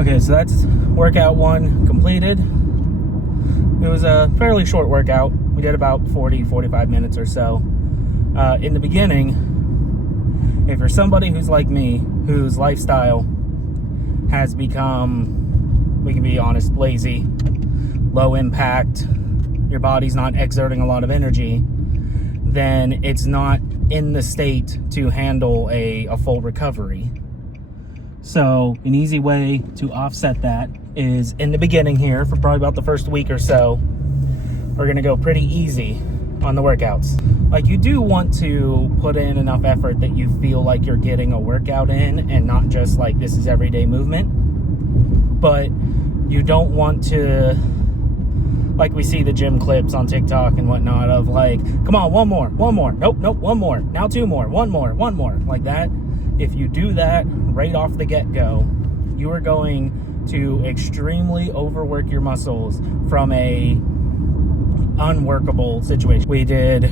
Okay, so that's workout 1 completed. It was a fairly short workout. We did about 45 minutes or so. In the beginning, if you're somebody who's like me, whose lifestyle has become, we can be honest, lazy, low impact, your body's not exerting a lot of energy, then it's not in the state to handle a full recovery. So an easy way to offset that is in the beginning here, for probably about the first week or so, we're gonna go pretty easy on the workouts. Like, you do want to put in enough effort that you feel like you're getting a workout in and not just like this is everyday movement. But you don't want to, like we see the gym clips on TikTok and whatnot of like, come on, one more, nope, one more, now 2 more, one more, like that. If you do that right off the get-go, you are going to extremely overwork your muscles from a unworkable situation. We did, I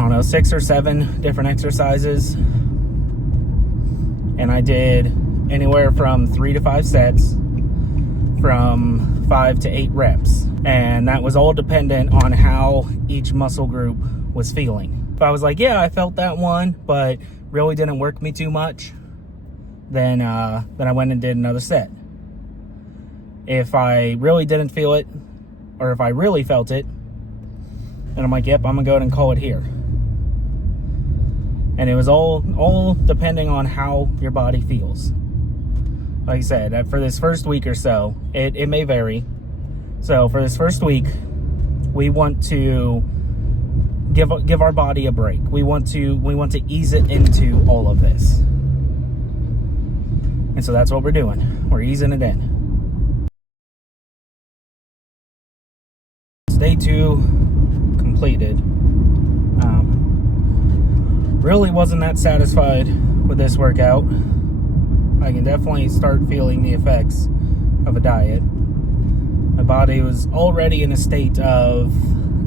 don't know, 6 or 7 different exercises, and I did anywhere from 3 to 5 sets, from 5 to 8 reps, and that was all dependent on how each muscle group was feeling. If I was like, yeah, I felt that one, but really didn't work me too much, then I went and did another set. If I really didn't feel it, or if I really felt it, and I'm like, yep, I'm gonna go ahead and call it here. And it was all depending on how your body feels. Like I said, for this first week or so, it may vary. So for this first week, we want to give our body a break. We want to ease it into all of this. And so that's what we're doing. We're easing it in. Day 2 completed. Really wasn't that satisfied with this workout. I can definitely start feeling the effects of a diet. My body was already in a state of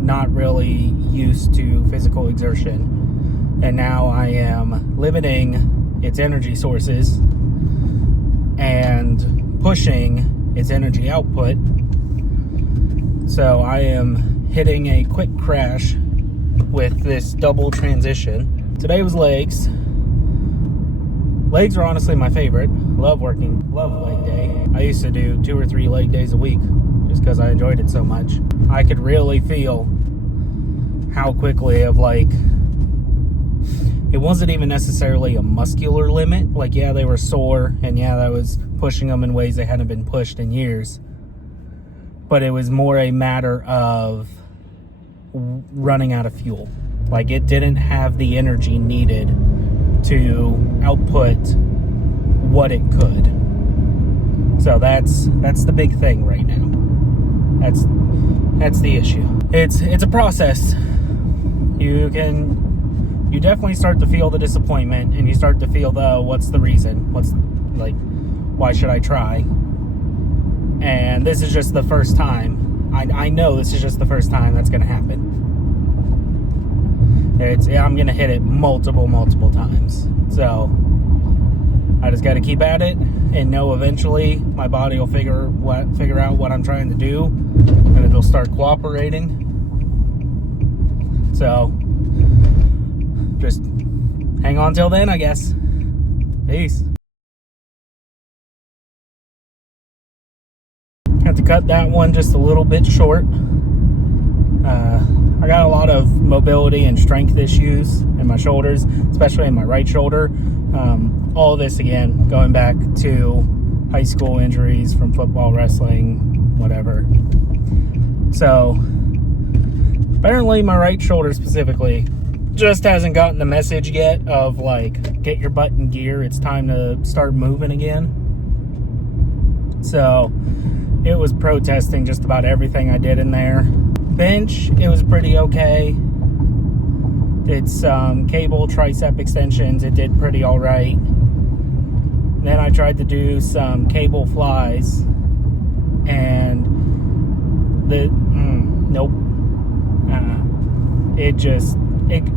not really used to physical exertion, and now I am limiting its energy sources and pushing its energy output. So I am hitting a quick crash with this double transition. Today was legs. Legs are honestly my favorite. Love leg day. I used to do 2 or 3 leg days a week just because I enjoyed it so much. I could really feel how quickly of like, it wasn't even necessarily a muscular limit. Like, yeah, they were sore, and yeah, that was pushing them in ways they hadn't been pushed in years. But it was more a matter of running out of fuel. Like, it didn't have the energy needed to output what it could. So that's the big thing right now. That's the issue. It's a process. You definitely start to feel the disappointment, and you start to feel what's the reason? Why should I try? And this is just the first time. I know this is just the first time that's going to happen. I'm going to hit it multiple times. So I just got to keep at it and know eventually my body will figure out what I'm trying to do, and it'll start cooperating. So just hang on till then, I guess. Peace. Had to cut that one just a little bit short. I got a lot of mobility and strength issues in my shoulders, especially in my right shoulder. All of this, again, going back to high school injuries from football, wrestling, whatever. So apparently my right shoulder specifically just hasn't gotten the message yet of like, get your butt in gear, it's time to start moving again. So it was protesting just about everything I did in there. Bench, it was pretty okay. It's cable tricep extensions, it did pretty all right. Then I tried to do some cable flies, and nope.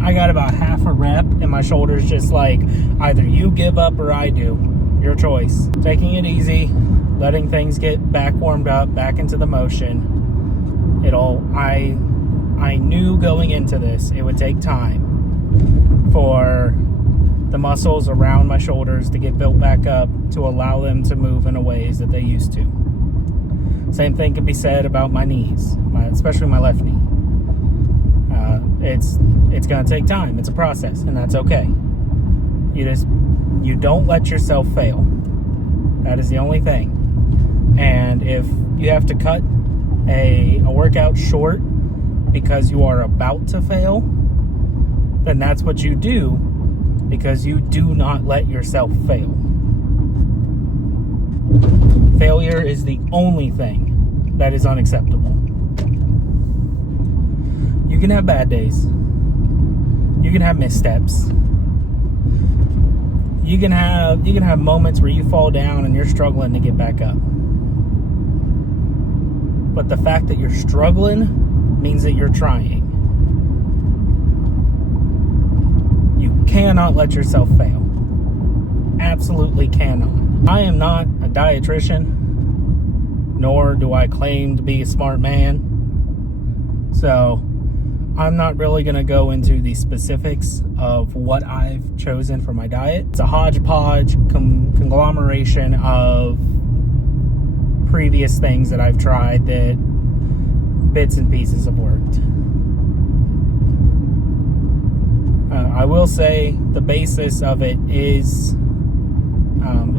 I got about half a rep, and my shoulder's just like, either you give up or I do. your choice. Taking it easy, letting things get back warmed up, back into the motion. I knew going into this it would take time for the muscles around my shoulders to get built back up to allow them to move in a ways that they used to. Same thing can be said about my knees, especially my left knee. It's going to take time. It's a process, and that's okay. You don't let yourself fail. That is the only thing. And if you have to cut a workout short because you are about to fail, then that's what you do, because you do not let yourself fail. Failure is the only thing that is unacceptable. You can have bad days. You can have missteps. You can have moments where you fall down and you're struggling to get back up. But the fact that you're struggling means that you're trying. You cannot let yourself fail. Absolutely cannot. I am not a dietitian, nor do I claim to be a smart man. So I'm not really going to go into the specifics of what I've chosen for my diet. It's a hodgepodge conglomeration of previous things that I've tried that bits and pieces have worked. I will say the basis of it is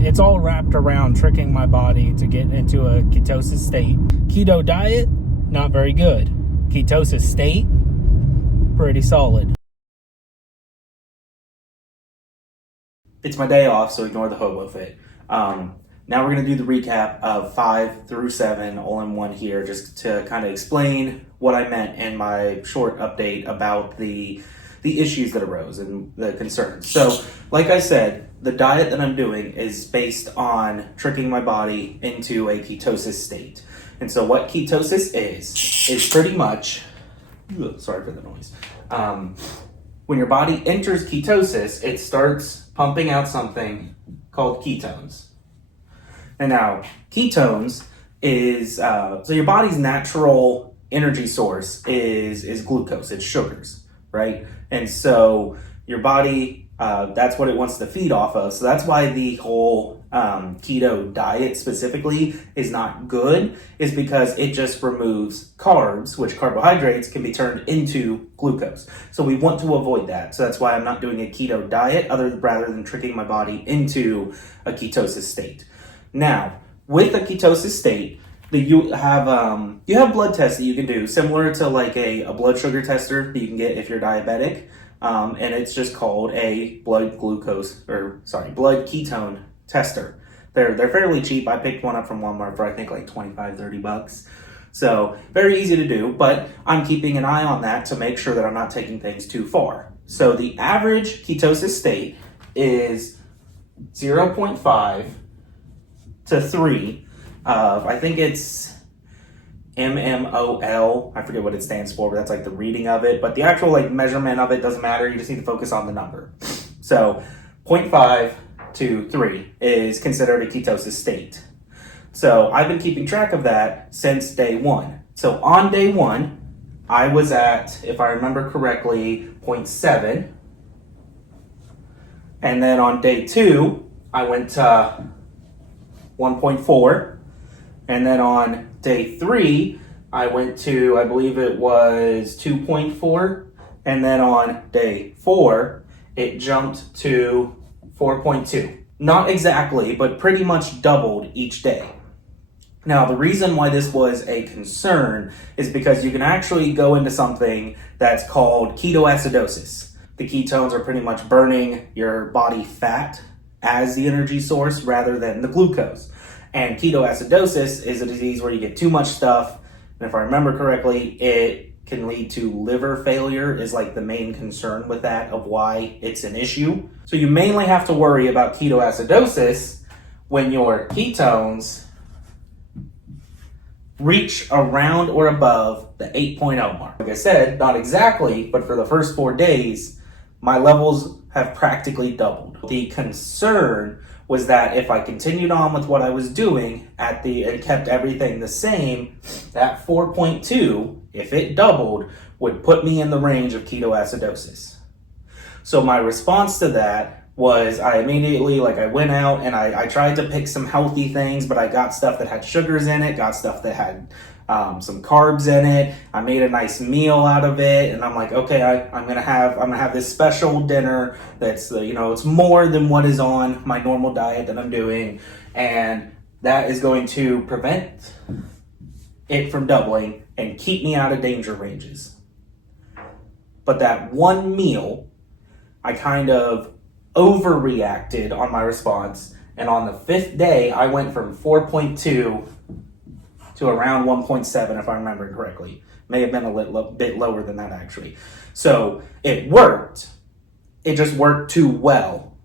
it's all wrapped around tricking my body to get into a ketosis state. Keto diet, not very good. Ketosis state, pretty solid. It's my day off, so ignore the hobo fit. Now we're going to do the recap of 5 through 7 all in one here, just to kind of explain what I meant in my short update about the issues that arose and the concerns. So, like I said, the diet that I'm doing is based on tricking my body into a ketosis state. And so what ketosis is pretty much, sorry for the noise. When your body enters ketosis, it starts pumping out something called ketones. And now, ketones is, so your body's natural energy source is glucose, it's sugars, right? And so your body, that's what it wants to feed off of. So that's why the whole keto diet specifically is not good, is because it just removes carbs, which carbohydrates can be turned into glucose. So we want to avoid that. So that's why I'm not doing a keto diet rather than tricking my body into a ketosis state. Now, with a ketosis state, you have blood tests that you can do, similar to like a blood sugar tester that you can get if you're diabetic, and it's just called a blood ketone tester. They're fairly cheap. I picked one up from Walmart for I think like $25-$30. So very easy to do, but I'm keeping an eye on that to make sure that I'm not taking things too far. So the average ketosis state is 0.5 to 3 of, I think it's mmol. I forget what it stands for, but that's like the reading of it. But the actual like measurement of it doesn't matter. You just need to focus on the number. So 0.5 to 3 is considered a ketosis state. So I've been keeping track of that since day one. So on day one, I was at, if I remember correctly, 0.7. And then on day 2, I went to 1.4, and then on day 3, I went to, I believe it was 2.4, and then on day 4, it jumped to 4.2. Not exactly, but pretty much doubled each day. Now, the reason why this was a concern is because you can actually go into something that's called ketoacidosis. The ketones are pretty much burning your body fat as the energy source rather than the glucose. And ketoacidosis is a disease where you get too much stuff, and if I remember correctly, it can lead to liver failure is like the main concern with that of why it's an issue. So you mainly have to worry about ketoacidosis when your ketones reach around or above the 8.0 mark. Like I said, not exactly, but for the first 4 days, my levels have practically doubled. The concern was that if I continued on with what I was doing and kept everything the same, that 4.2, if it doubled, would put me in the range of ketoacidosis. So my response to that was I immediately, I went out and I tried to pick some healthy things, but I got stuff that had sugars in it, got stuff that had some carbs in it. I made a nice meal out of it, and I'm like, okay, I'm gonna have this special dinner that's it's more than what is on my normal diet that I'm doing, and that is going to prevent it from doubling and keep me out of danger ranges. But that one meal, I kind of overreacted on my response, and on the 5th day, I went from 4.2 to around 1.7, if I remember correctly. May have been a little bit lower than that, actually. So it worked. It just worked too well.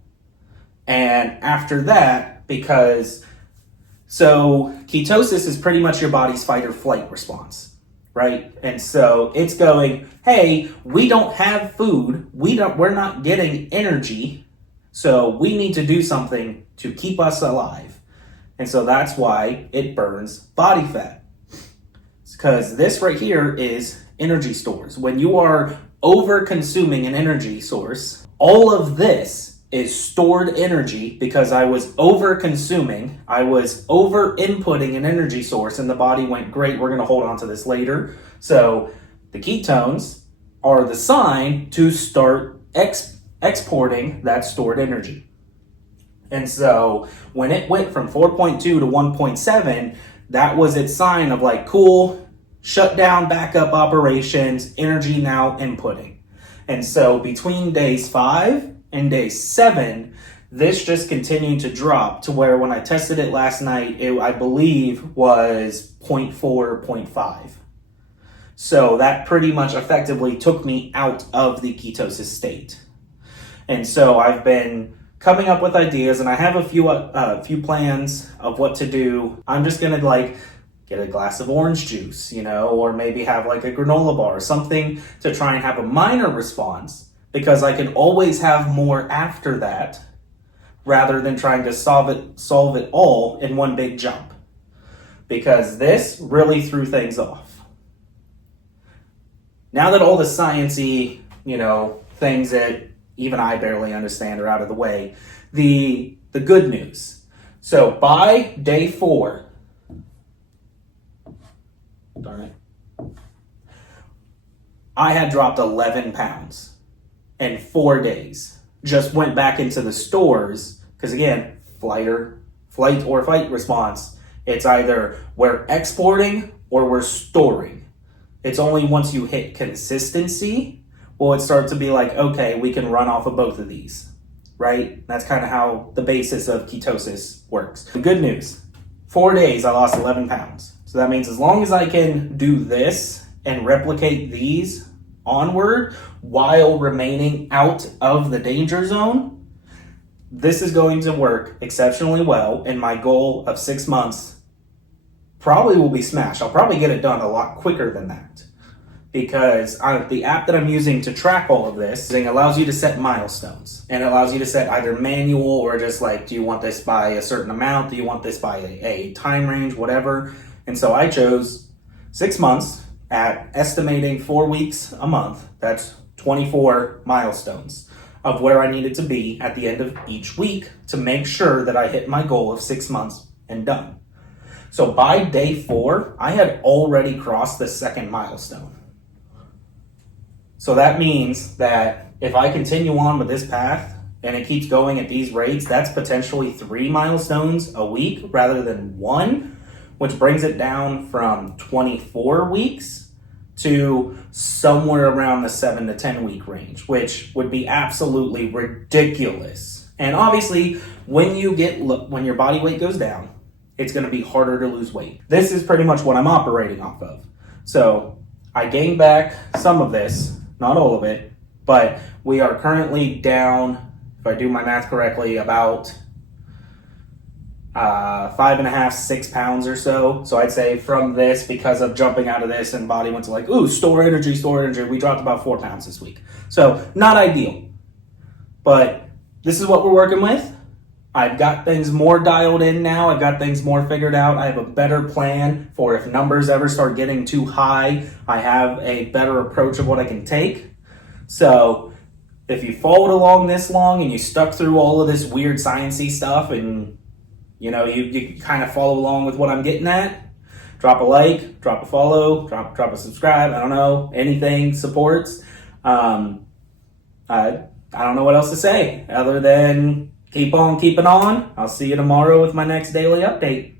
And after that, so ketosis is pretty much your body's fight or flight response, right? And so it's going, hey, we don't have food. We're not getting energy. So we need to do something to keep us alive. And so that's why it burns body fat. Because this right here is energy stores. When you are over consuming an energy source, all of this is stored energy because I was over consuming, I was over inputting an energy source, and the body went, great, we're going to hold on to this later. So the ketones are the sign to start exporting that stored energy. And so when it went from 4.2 to 1.7, that was its sign of cool, shut down backup operations, energy now inputting. And so between days 5 and day 7, this just continued to drop to where when I tested it last night, I believe was 0.4, 0.5. So that pretty much effectively took me out of the ketosis state. And so I've been coming up with ideas, and I have a few plans of what to do. I'm just gonna get a glass of orange juice, or maybe have a granola bar or something to try and have a minor response, because I can always have more after that rather than trying to solve it all in one big jump. Because this really threw things off. Now that all the sciencey, things that even I barely understand are out of the way, the good news. So by day 4, darn it, I had dropped 11 pounds in 4 days. Just went back into the stores, because again, flight or fight response, it's either we're exporting or we're storing. It's only once you hit consistency will it start to be okay, we can run off of both of these, right? That's kind of how the basis of ketosis works. The good news, 4 days, I lost 11 pounds. So that means as long as I can do this and replicate these onward while remaining out of the danger zone, this is going to work exceptionally well, and my goal of 6 months probably will be smashed. I'll probably get it done a lot quicker than that, because the app that I'm using to track all of this allows you to set milestones, and it allows you to set either manual or just do you want this by a certain amount? Do you want this by a time range, whatever? And so I chose 6 months at estimating 4 weeks a month. That's 24 milestones of where I needed to be at the end of each week to make sure that I hit my goal of 6 months and done. So by day 4, I had already crossed the second milestone. So that means that if I continue on with this path and it keeps going at these rates, that's potentially 3 milestones a week rather than 1, which brings it down from 24 weeks to somewhere around the 7 to 10 week range, which would be absolutely ridiculous. And obviously, when your body weight goes down, it's going to be harder to lose weight. This is pretty much what I'm operating off of. So I gained back some of this, not all of it, but we are currently down, if I do my math correctly, about 5.5, 6 pounds or so. So I'd say from this, because of jumping out of this and body went to store energy, we dropped about 4 pounds this week. So not ideal, but this is what we're working with. I've got things more dialed in now. I've got things more figured out. I have a better plan for if numbers ever start getting too high. I have a better approach of what I can take. So if you followed along this long and you stuck through all of this weird sciencey stuff and you kind of follow along with what I'm getting at, drop a like, drop a follow, drop a subscribe. I don't know, anything supports. I don't know what else to say other than keep on keeping on. I'll see you tomorrow with my next daily update.